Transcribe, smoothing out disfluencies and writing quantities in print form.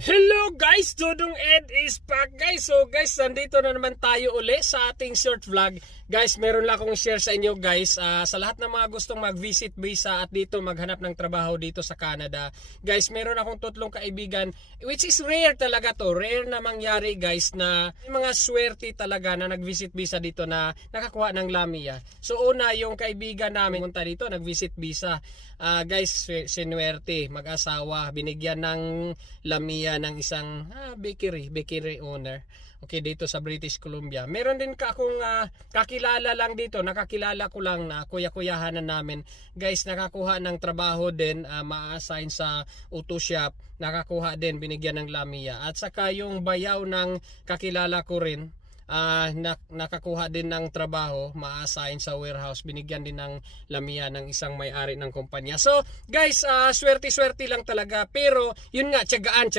Hello guys, Dudong Ed is back guys. So guys, nandito na naman tayo uli sa ating short vlog. Guys, meron lang akong share sa inyo guys. Sa lahat ng mga gustong mag-visit visa at dito maghanap ng trabaho dito sa Canada. Guys, meron akong tatlong kaibigan, which is rare talaga to. Rare na mangyari guys na may mga swerte talaga na nag-visit visa dito na nakakuha ng Lamia. So una, yung kaibigan namin punta dito, nag-visit visa. Guys, sinuwerte, mag-asawa, binigyan ng Lamia ng isang bakery owner. Okay, dito sa British Columbia. Meron din akong kakilala lang dito, nakakilala ko lang na kuya-kuyahanan namin. Guys, nakakuha ng trabaho din, ma-assign sa auto shop, nakakuha din, binigyan ng Lamia. At saka yung bayaw ng kakilala ko rin, nakakuha din ng trabaho, ma-assign sa warehouse, binigyan din ng Lamia ng isang may-ari ng kumpanya. So guys, swerte-swerte lang talaga, pero yun nga, tiyagaan